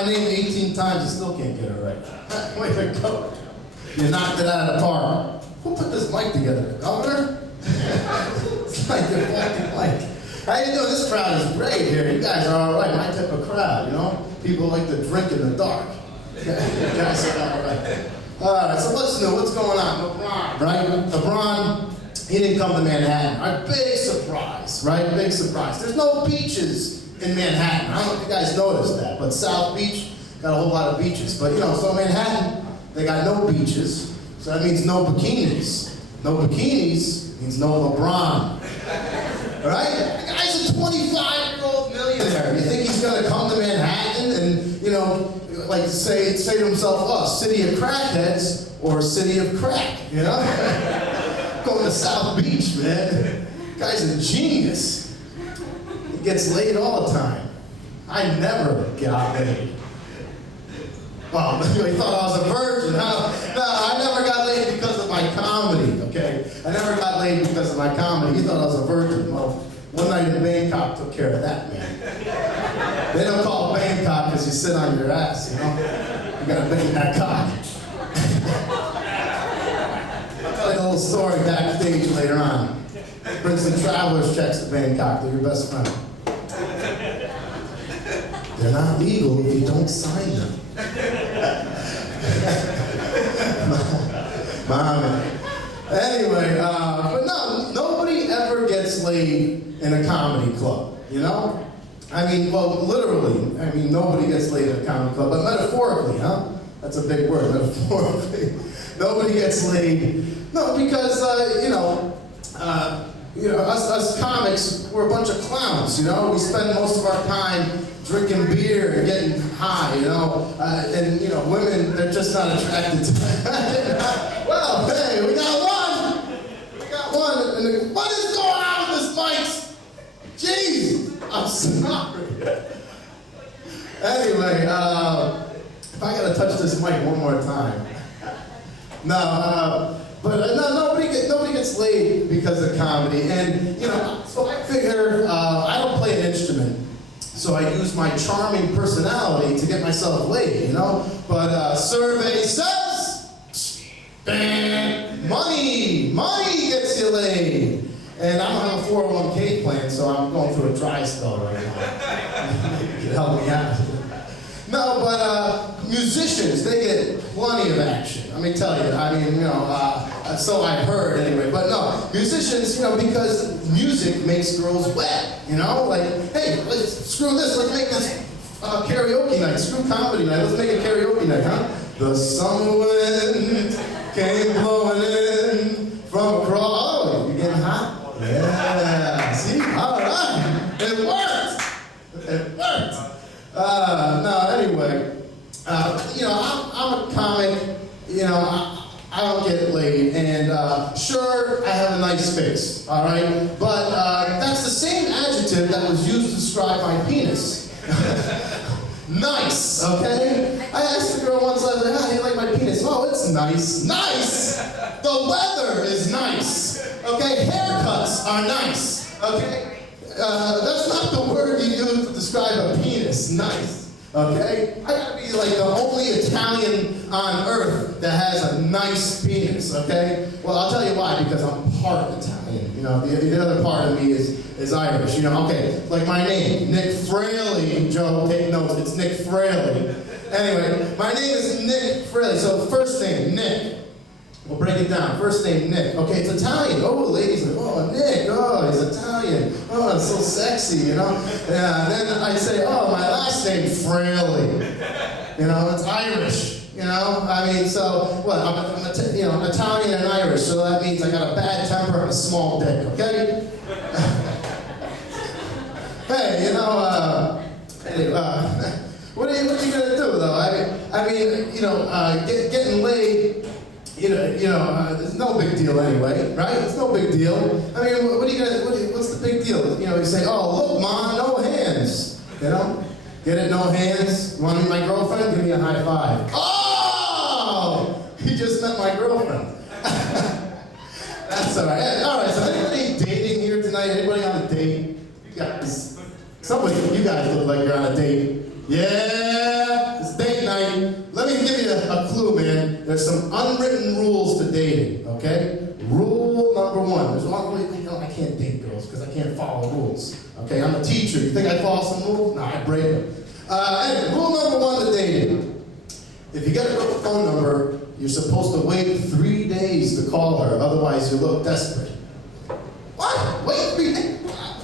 my name 18 times, you still can't get it right. Way to go. You knocked it out of the park. Who put this mic together? The governor? It's like the fucking mic. How you doing? This crowd is great here. You guys are all right. My type of crowd, you know? People like to drink in the dark. You guys are all right. All right, so let's know what's going on. LeBron, right? LeBron, he didn't come to Manhattan. All right, big surprise, right? Big surprise. There's no beaches in Manhattan. I don't know if you guys noticed that, but South Beach got a whole lot of beaches. But, you know, so Manhattan, they got no beaches, so that means no bikinis. No bikinis means no LeBron. All right? The guy's a 25-year-old millionaire. You think he's going to come to Manhattan and, you know, like say to himself, oh, city of crackheads or city of crack, you know? Going to South Beach, man. The guy's a genius. He gets laid all the time. I never got laid. Well, he thought I was a virgin. No, I never got laid because of my comedy, okay? I never got laid because of my comedy. He thought I was a virgin. Well, one night in Bangkok took care of that, man. They don't call it Bangkok because you sit on your ass, you know? You gotta bang that cock. I'll tell you a little story backstage later on. Bring some traveler's checks to Bangkok. They're your best friend. They're not legal if you don't sign them. Mom. Anyway, but no, nobody ever gets laid in a comedy club, you know? I mean, well, literally, I mean, nobody gets laid in a comedy club, but metaphorically, huh? That's a big word, metaphorically. Nobody gets laid. No, because, us comics, we're a bunch of clowns, you know? We spend most of our time drinking beer and getting high, you know? And, you know, women, they're just not attracted to that. Well, hey, we got one! We got one. And what is going on with this mic? Jeez, I'm sorry. Anyway, if I gotta touch this mic one more time. No, nobody gets laid because of comedy. And, you know, so I figure I don't play an instrument. So I use my charming personality to get myself laid, you know? But survey says, money gets you laid. And I don't have a 401k plan, so I'm going through a dry spell right now. You can help me out. No, but musicians, they get plenty of action. Let me tell you, I mean, you know, so I've heard anyway. But no, musicians, you know, because music makes girls wet, you know? Like, hey, screw this, let's make this karaoke night, screw comedy night, let's make a karaoke night, huh? The summer wind came blowing in from across, oh, you getting hot? Yeah, see, all right, it worked, it worked. Anyway, you know, I'm a comic, you know, I don't get laid, and sure, I have a nice face, all right? But that's the same adjective that was used to describe my penis. Nice, okay? I asked a girl once, I was like, how do you like my penis? Oh, it's nice. Nice! The weather is nice, okay? Haircuts are nice, okay? That's not the word you use to describe a penis, nice, okay? I gotta be like the only Italian on earth that has a nice penis, okay? Well, I'll tell you why, because I'm part Italian. You know, the other part of me is Irish, you know? Okay, like my name, Nick Fraley. Joe, take notes, it's Nick Fraley. Anyway, my name is Nick Fraley, so first name, Nick. We'll break it down. First name, Nick. Okay, it's Italian. Oh, ladies, like, oh, Nick, oh, he's Italian. Oh, it's so sexy, you know? Yeah, and then I say, oh, my last name, Fraley. You know, it's Irish, you know? I mean, so, what, I'm Italian and Irish, so that means I got a bad temper and a small dick, okay? Hey, you know, what are you gonna do, though? I mean, you know, getting laid, you know, there's no big deal anyway, right? It's no big deal. I mean, what's the big deal? You know, you say, oh, look, Mom, no hands. You know? Get it, no hands? You want to meet my girlfriend? Give me a high five. Oh! He just met my girlfriend. That's all right. All right, so anybody dating here tonight? Anybody on a date? You guys look like you're on a date. Yeah! clue, man. There's some unwritten rules to dating, okay? Rule number one. There's I can't date girls because I can't follow rules. Okay, I'm a teacher. You think I follow some rules? No, I break them. Anyway, rule number one to dating. If you get a girl's phone number, you're supposed to wait 3 days to call her, otherwise you look desperate. What? Wait 3 days?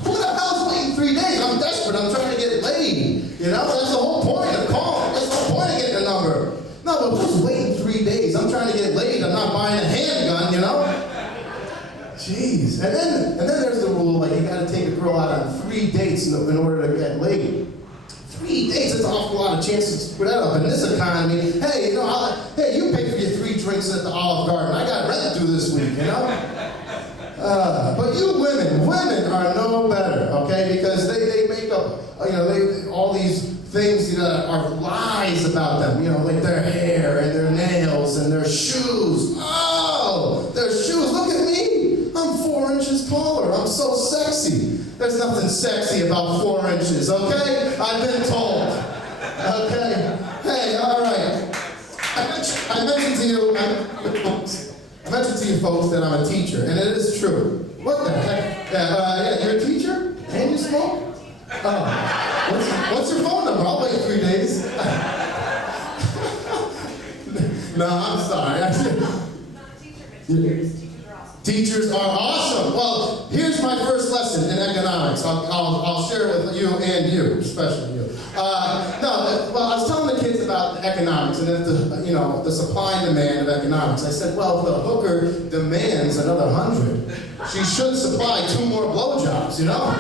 Who the hell's waiting 3 days? I'm desperate. I'm trying to get laid. You know, that's the whole point of calling. That's the whole point of getting a number. No, but who's waiting 3 days? I'm trying to get laid. I'm not buying a handgun, you know? Jeez. And then there's the rule, like you gotta take a girl out on 3 dates in order to get laid. 3 dates, that's an awful lot of chances to screw that up. In this economy, hey, you know, hey, you pay for your 3 drinks at the Olive Garden. I got rent to do this week, you know? But you women are no better, okay? Because they make up, you know, all these things that are lies about them, you know, like their hair and their nails and their shoes. Oh, their shoes, look at me. I'm 4 inches taller. I'm so sexy. There's nothing sexy about 4 inches, okay? I've been told. Okay? Hey, all right. I mentioned to you folks that I'm a teacher, and it is true. What the heck? Yeah, you're a teacher? And you smoke? Oh. What's your phone number? I'll wait 3 days. No, I'm sorry. Not a teacher, but teachers. Teachers are awesome. Teachers are awesome. Well, here's my first lesson in economics. I'll share it with you and you, especially you. Well, I was telling the kids about economics and the supply and demand of economics. I said, well, if the hooker demands another 100, she should supply 2 more blowjobs, you know?